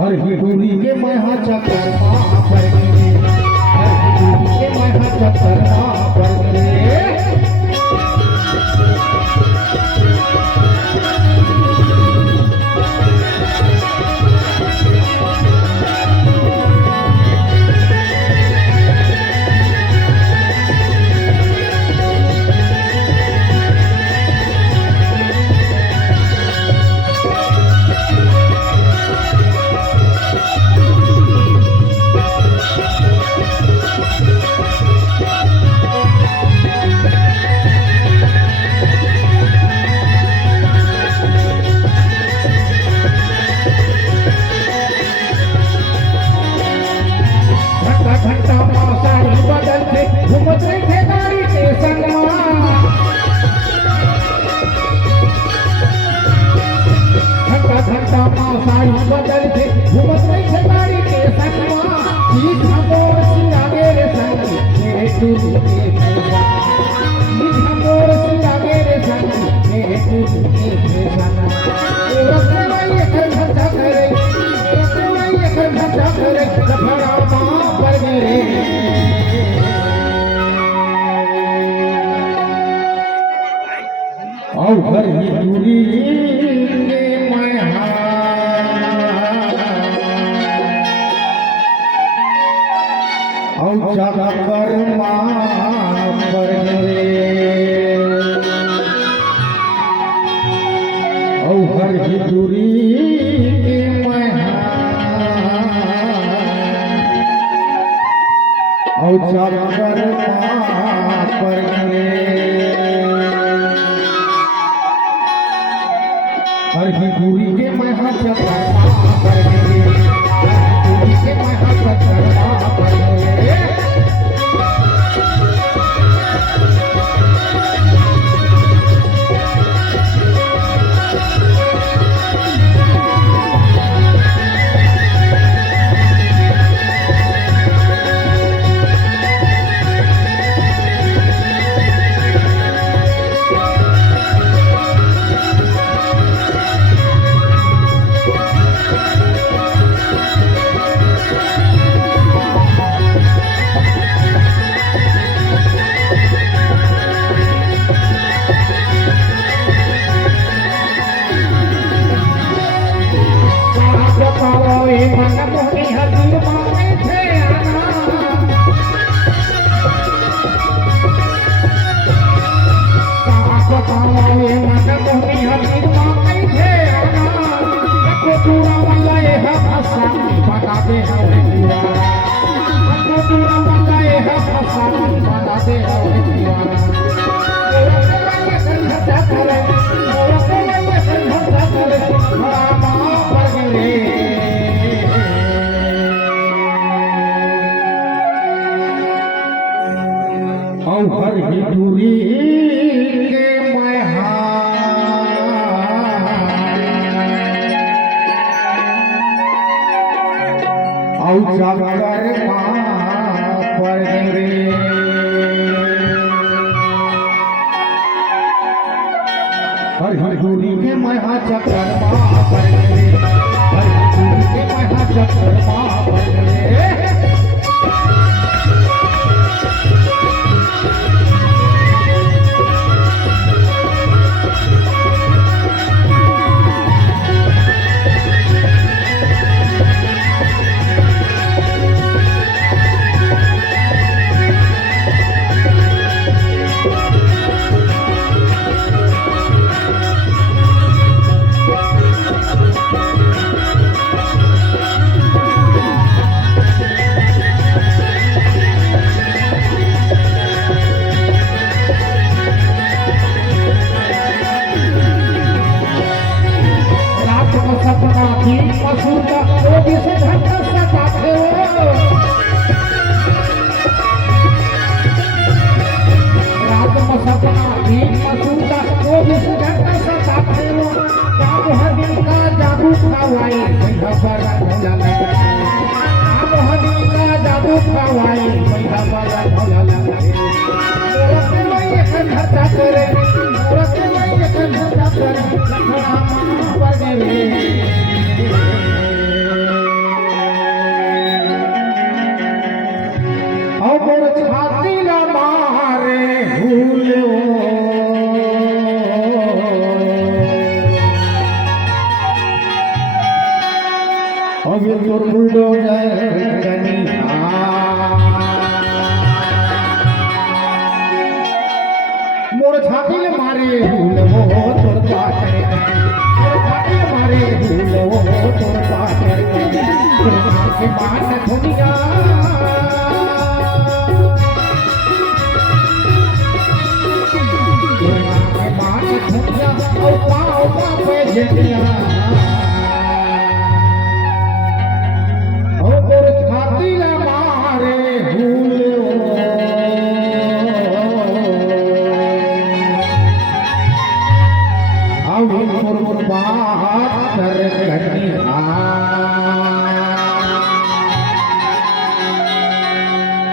हर हिडूरी के महा चक्कर पर गिरे, हर हिडूरी के महा चक्कर पर गिरे। हर हिडूरी के महा चक्कर पर गिरे, हर हिडूरी के महा चक्कर पर गिरे। हर हिडूरी के महा चक्कर पर गिरे, हर हिडूरी के महा चक्कर पर गिरे। हर हिडूरी के महा चक्कर पर गिरे, हर हिडूरी के महा चक्कर पर गिरे, हर हिडूरी के महा चक्कर पर गिरे। खावाई पैसा वाला भला लगे मूरत में एक खर्चा करे मूरत में एक खर्चा करे लखना पर रे और छाती ना मारे भूलो अभी तोर भूलो मोर छाती ने मारे भूलो तोर पाटे मोर छाती ने मारे भूलो तोर पाटे के बात दुनिया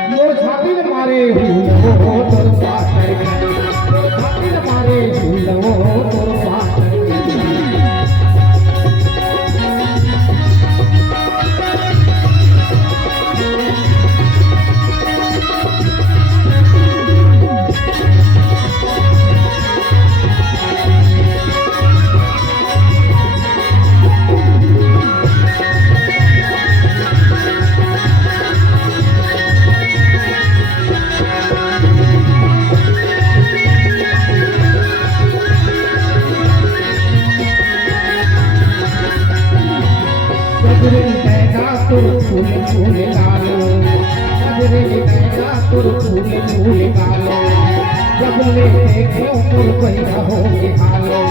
मोर छाती ने मारे भूलो तोर पाटे मोर छाती ने मारे भूलो तोर पाटे फूल फूल डालो नजरे नैना तुर फूल फूल डालो जबले क्यों तुर पैदा हो के हालो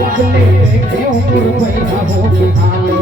जबले क्यों तुर पैदा हो के हालो